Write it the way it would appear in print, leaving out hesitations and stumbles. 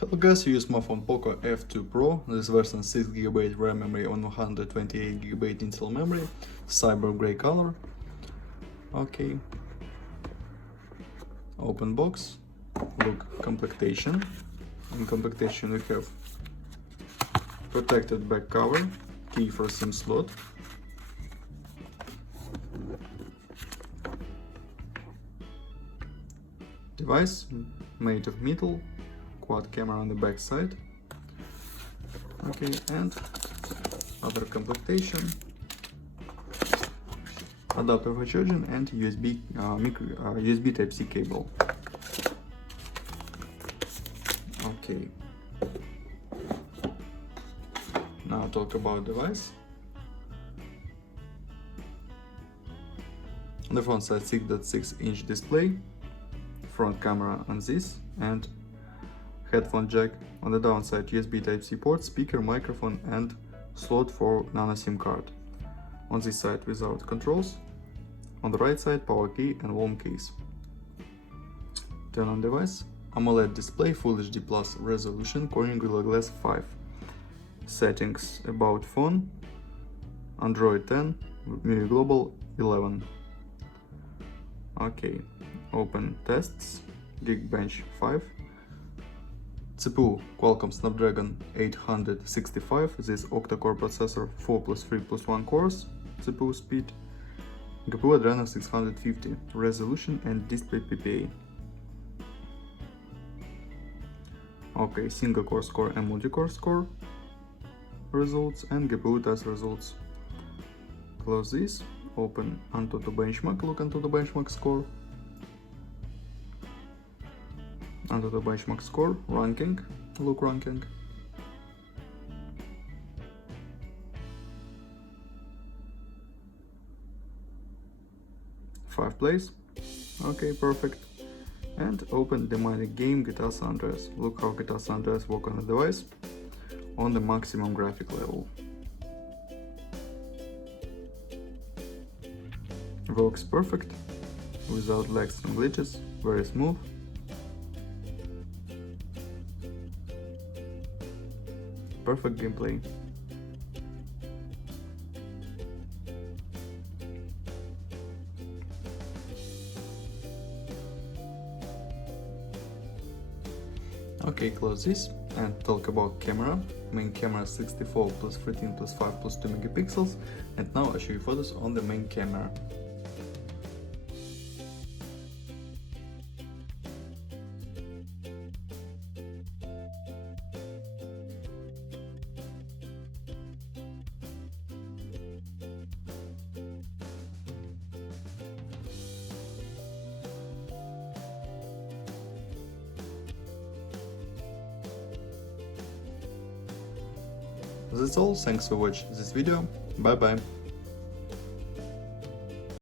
Hello guys, you use my phone Poco F2 Pro. This version 6GB RAM memory on 128GB internal memory, cyber gray color. Okay. Open box. Look, complectation. In complectation we have protected back cover, key for SIM slot, device made of metal, quad camera on the back side. Okay, and other complectation, adapter for charging and USB Type-C cable. Okay. Now talk about device. On the front side 6.6-inch display, front camera on this, and headphone jack. On the downside USB Type-C port, speaker, microphone and slot for nano SIM card. On this side without controls. On the right side power key and warm case. Turn on device. AMOLED display, Full HD Plus resolution, Corning Gorilla Glass 5. Settings: about phone, Android 10, MIUI Global 11. Okay, open tests, Geekbench 5. CPU Qualcomm Snapdragon 865, this octa-core processor, 4+3+1 cores, CPU speed. GPU Adreno 650, resolution and display PPA. Okay, single core score and multi-core score results and GPU test results. Close this, open AnTuTu benchmark, look AnTuTu benchmark score. AnTuTu benchmark score, ranking, look ranking. Five plays. Okay, perfect. And open the mighty game GTA San Andreas. Look how GTA San Andreas work on the device on the maximum graphic level. Works perfect, without lags and glitches, very smooth. Perfect gameplay. Okay, close this and talk about camera. Main camera 64 plus 13 plus 5 plus 2 megapixels, and now I'll show you photos on the main camera. That's all, thanks for watching this video, bye bye.